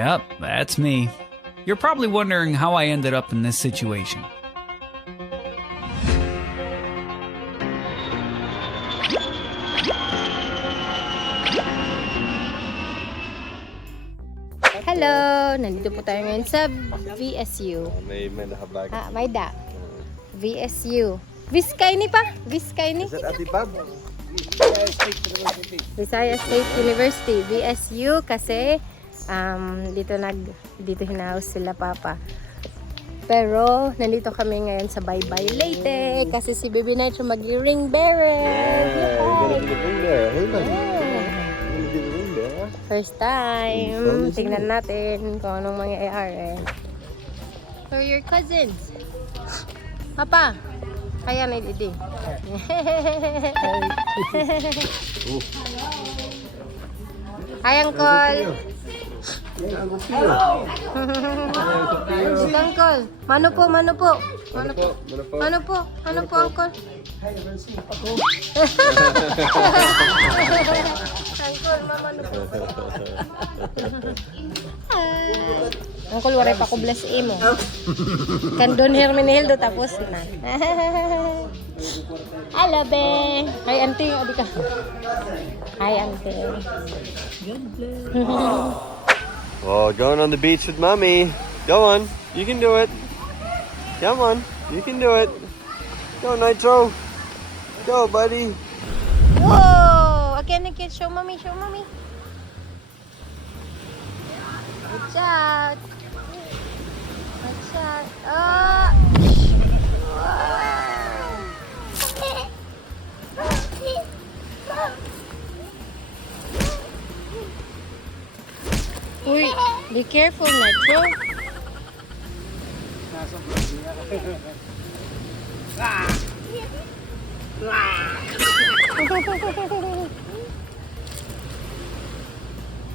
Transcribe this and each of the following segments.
Yep, that's me. You're probably wondering how I ended up in this situation. Hello! Nandito po tayo ngayon sa VSU. May nahabag. Mayda. VSU. Viskayni pa? Viskayni? Is that Atibab? Bisaya State University. VSU kasi dito hinahouse sila Papa. Pero nandito kami ngayon sa Bye-Bye Leyte kasi si Baby Nitro mag-ring bearer. Yeah, you're gonna be the ring bearer. Hey, buddy. You're gonna be the ring bearer. First time. Tingnan natin kung anong mangyayari. Who are your cousins? Papa, kaya na didi. Hi, Uncle. Uncle, mano po, Uncle? Uncle, mano po. Uncle, waray pa ko bless imo. Kandon hermenil do tapos na. Hello, be. Hi, auntie. Adi ka. Hi, auntie. Oh, going on the beach with mommy. Go on, you can do it. Come on, you can do it. Go, Nitro. Go, buddy. Whoa! Again, show mommy, show mommy. Good shot. Good shot. Oh! Uy, be careful, Nitro.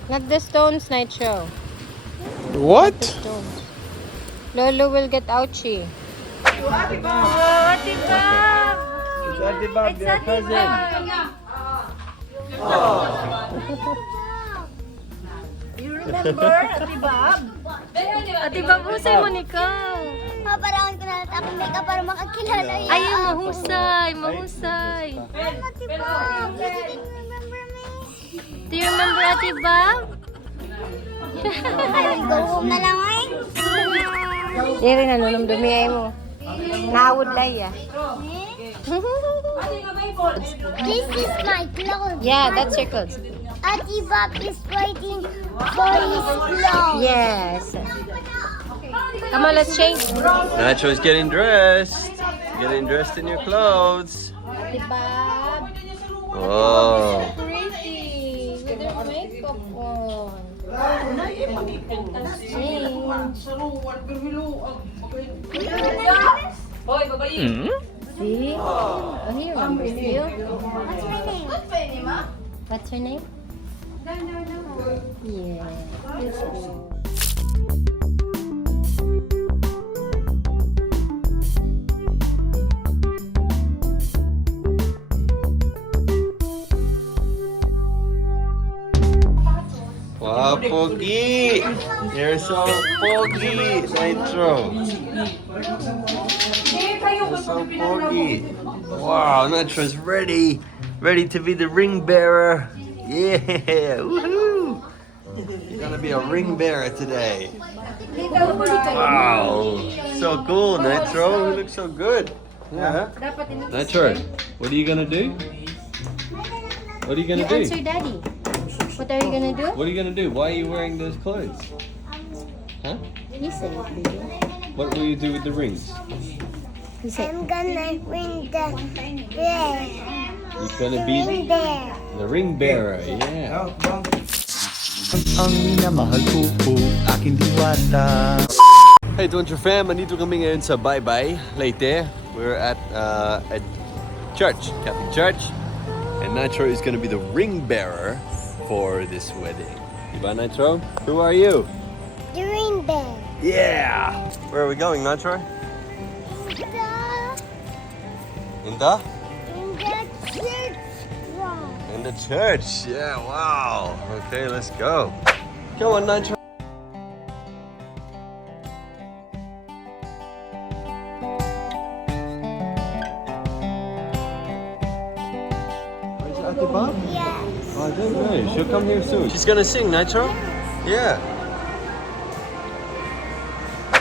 Not the stones, Nitro. What? Not the stones. Lolo will get ouchy. Oh, Atibab! It's Atibab, your cousin. You remember, Atibab? Atibab, husay mo nikaw. Paparaan ko na ako makeup para makakilala yan. Ay, mahusay, mahusay. Atibab, you didn't remember me? Do you remember Atibab? I will go home na lang ay. Diri na nunong dumiyay mo. Nawod lay ah. This is my clothes. Yeah, that's your clothes. Atibab is waiting for his clothes. Yes. Come on, let's change. Nitro's getting dressed. Getting dressed in your clothes. Atibab. Oh. Pretty. With your makeup on. See? Oh, he remembers you. What's my name? What's her name? Yeah. Wow, Pogi! You're so Pogi, Nitro. You're so Pogi. Wow, Nitro's ready. Ready to be the ring bearer. Yeah! Woohoo! You're gonna be a ring bearer today. Wow! So cool, Nitro. You look so good. Yeah. Nitro, what are you gonna do? What are you gonna You do? answer daddy. What are you gonna do? What are you gonna do? Why are you wearing those clothes? Huh? You say it, baby. What will you do with the rings? You say I'm gonna bring the bear. You're gonna be Bear. the ring bearer, yeah. Ang minamahal ko po, aking diwata. Hey Dwantro Fam, nandito kami ngayon sa Bye-Bye Leyte. We're at a church, Catholic church. And Nitro is gonna be the ring bearer for this wedding. Diba, Nitro? Who are you? The ring bear. Yeah! Where are we going, Nitro? In the? In the church. In the church. Yeah, wow. Okay, let's go. Come on, Nitro. No, she'll come here soon. She's gonna sing, Nitro? Yeah.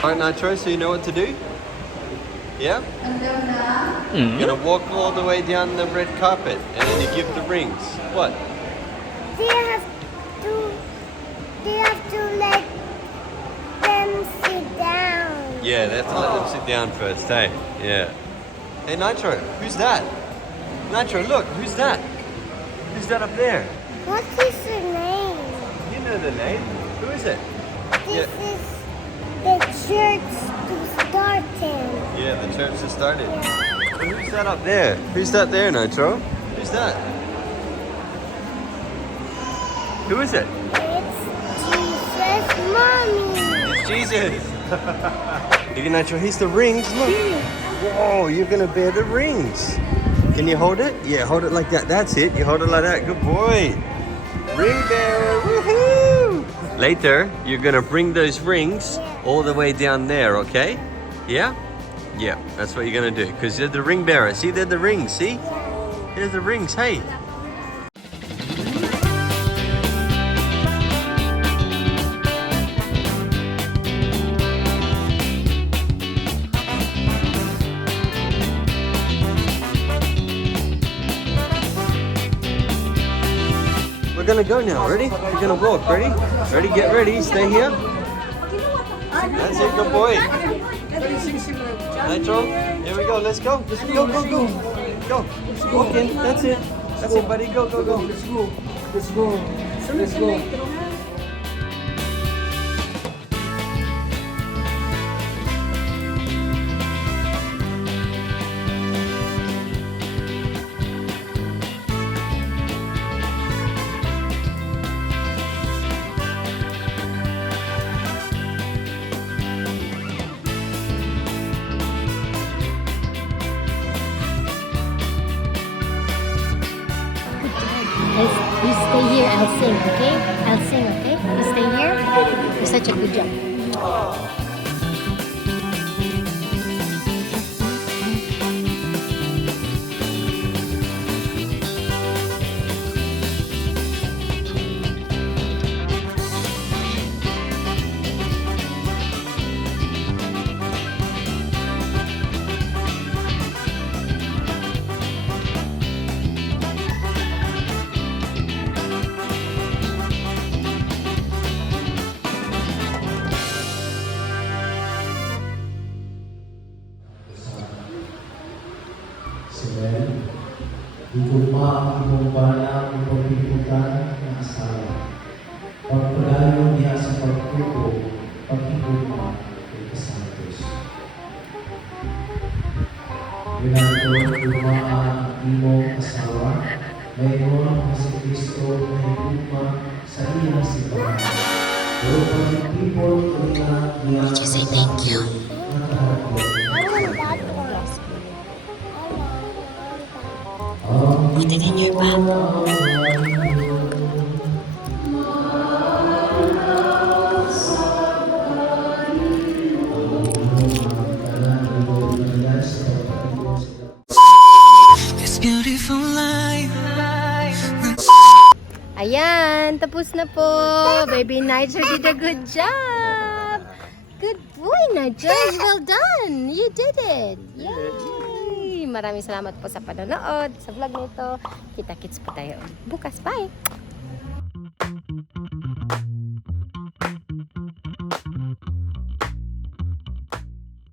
Alright, Nitro, so you know what to do? Yeah? You're gonna walk all the way down the red carpet and then you give the rings. What? They have to let them sit down. Yeah, they have to let them sit down first, hey? Yeah. Hey, Nitro, who's that? Nitro, look, who's that? Who's that up there? What is her name? You know the name. Who is it? This is the church to start in. Yeah, the church has started. But who's that up there? Who's that there, Nitro? Who's that? Who is it? It's Jesus, Mommy. It's Jesus. Look at Nitro, here's the rings, look. Whoa, you're gonna bear the rings. Can you hold it? Yeah, hold it like that. That's it. You hold it like that. Good boy. Ring bearer. Woohoo! Later, you're gonna bring those rings all the way down there, okay? Yeah? Yeah, that's what you're gonna do. Because you're the ring bearer. See, they're the rings. See? Here's the rings. Hey. We're gonna go now. Ready? We're gonna walk. Ready? Ready? Get ready. Stay here. That's it. Good boy. Nitro. Here we go. Let's go. Let's go. Go. Go. Go. Walk in. That's it. That's it, buddy. Go. Go. Go. Let's go. Let's go. Let's go. You stay here, I'll sing, okay? I'll sing, okay? You stay here. You're such a good job. Sir, itugma ang imong bana ang pagpiputan ng asawa. Pagpadayon niya sa pagtuto, pagtutugma kay Santos. Ginagawa tugma ang imong asawa, mayroon na si Kristo na itugma sa iyang simbahan. Pero pagtipon kanina niya sa Santos, nakaharapon. Put it in your bag. This beautiful life. Ayan, tapos na po. Baby Nigel did a good job. Good boy, Nigel. Well done. You did it. Yay! Maraming salamat po sa panonood sa vlog nito. Kita-kits po tayo bukas. Bye!